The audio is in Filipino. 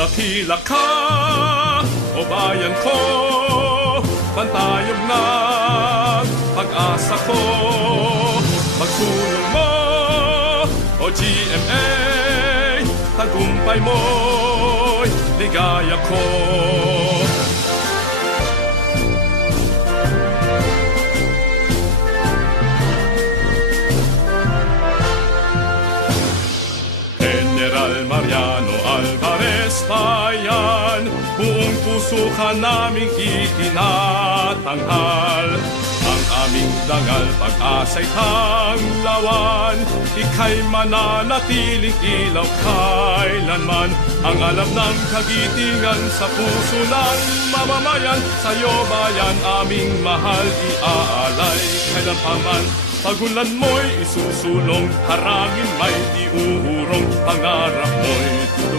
Dakila ka, o bayan ko, pantayog na pag-asa ko. Pagsulong mo, o GMA, tagumpay mo'y ligaya ko. General Mariano Alvarez Bayan, buong puso ka naming itinatanghal. Ang aming dangal, pag-asa'y tanglawan, ika'y mananatiling ilaw kailanman. Ang alam ng kagitingan sa puso ng mamamayan, sa'yo bayan aming mahal iaalay kailan pa man. Pagunlan mo'y isusulong, harangin may diurong, pangarap mo'y